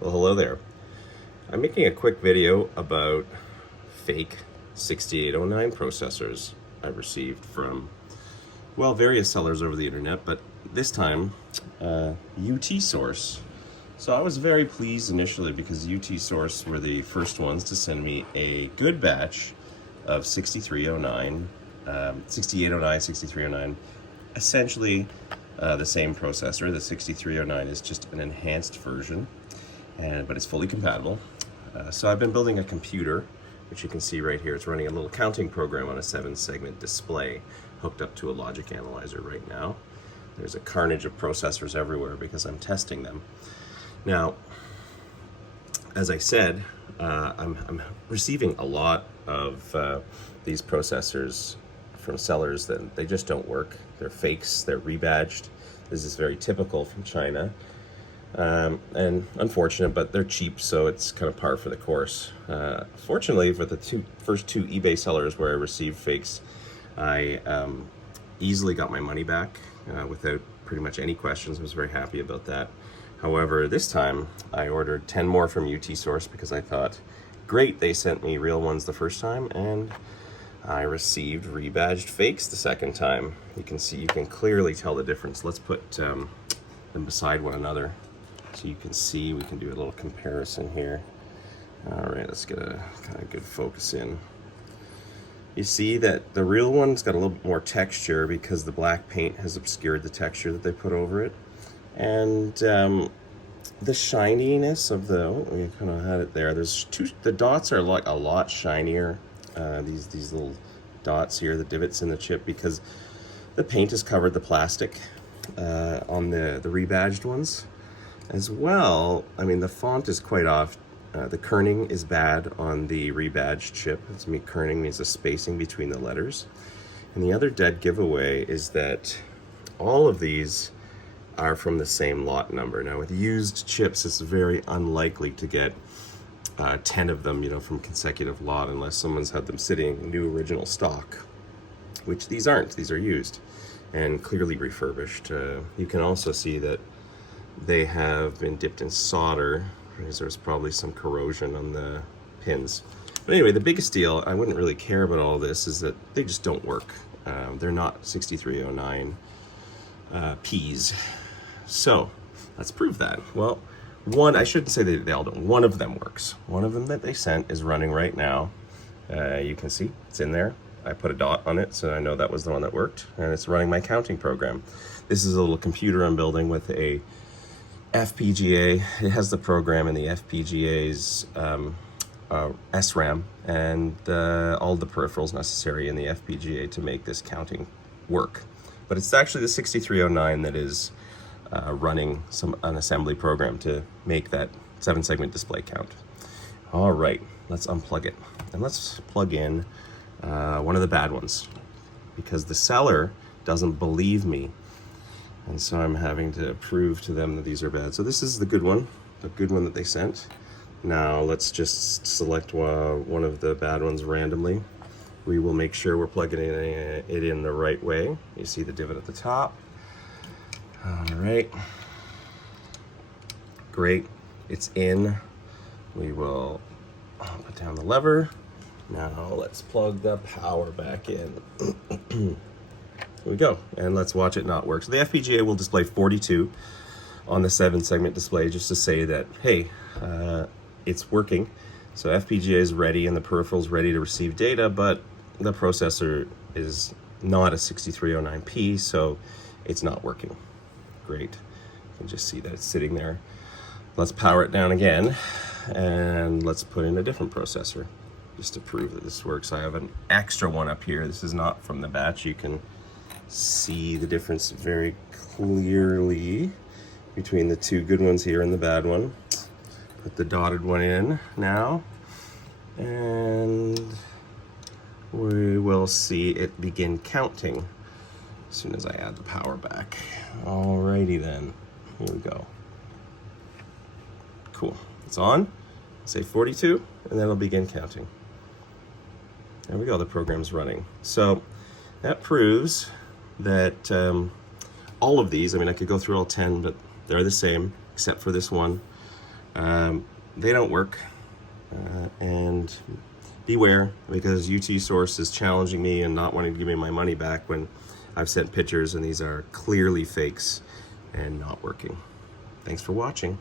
Well, hello there. I'm making a quick video about fake 6809 processors I received from, well, various sellers over the internet, but this time, Utsource. So I was very pleased initially because Utsource were the first ones to send me a good batch of 6309, 6809, 6309, essentially the same processor. The 6309 is just an enhanced version, but it's fully compatible. So I've been building a computer, which you can see right here. It's running a little counting program on a 7-segment display hooked up to a logic analyzer right now. There's a carnage of processors everywhere because I'm testing them. Now, as I said, I'm receiving a lot of these processors from sellers that they just don't work. They're fakes, they're rebadged. This is very typical from China. And unfortunate, but they're cheap, so it's kind of par for the course. Fortunately, for the first two eBay sellers where I received fakes, I easily got my money back without pretty much any questions. I was very happy about that. However, this time I ordered 10 more from Utsource because I thought, great, they sent me real ones the first time, and I received rebadged fakes the second time. You can clearly tell the difference. Let's put them beside one another so you can see. We can do a little comparison here. All right, let's get a kind of good focus in. You see that the real one's got a little bit more texture because the black paint has obscured the texture that they put over it. And the shininess of we kind of had it there. The dots are like a lot shinier. These little dots here, the divots in the chip, because the paint has covered the plastic on the rebadged ones as well. I mean, the font is quite off. The kerning is bad on the rebadged chip. Kerning means the spacing between the letters. And the other dead giveaway is that all of these are from the same lot number. Now, with used chips, it's very unlikely to get 10 of them, from consecutive lot, unless someone's had them sitting new original stock, which these aren't. These are used and clearly refurbished. You can also see that they have been dipped in solder because there's probably some corrosion on the pins. But anyway, the biggest deal, I wouldn't really care about all this, is that they just don't work. They're not 6309 Ps. So let's prove that. Well, I shouldn't say they all don't. One of them works. One of them that they sent is running right now. You can see it's in there. I put a dot on it, so I know that was the one that worked, and it's running my counting program. This is a little computer I'm building with a FPGA. It has the program in the FPGA's SRAM and all the peripherals necessary in the FPGA to make this counting work. But it's actually the 6309 that is running an assembly program to make that 7-segment display count. All right, let's unplug it and let's plug in one of the bad ones, because the seller doesn't believe me, and so I'm having to prove to them that these are bad. So this is the good one that they sent. Now let's just select one of the bad ones randomly. We will make sure we're plugging it in the right way. You see the divot at the top. All right, great, it's in. We will put down the lever. Now let's plug the power back in. Here we go, and let's watch it not work. So the FPGA will display 42 on the 7-segment display just to say that, hey, it's working. So FPGA is ready and the peripheral is ready to receive data, but the processor is not a 6309P, so it's not working. Great, you can just see that it's sitting there. Let's power it down again, and let's put in a different processor just to prove that this works. I have an extra one up here. This is not from the batch. You can see the difference very clearly between the two good ones here and the bad one. Put the dotted one in now, and we will see it begin counting as soon as I add the power back. Alrighty then, here we go. Cool, it's on. Say 42, and then it'll begin counting. There we go, the program's running. So that proves that all of these, I mean, I could go through all 10, but they're the same, except for this one. They don't work, and beware, because Utsource is challenging me and not wanting to give me my money back when I've sent pictures and these are clearly fakes and not working. Thanks for watching.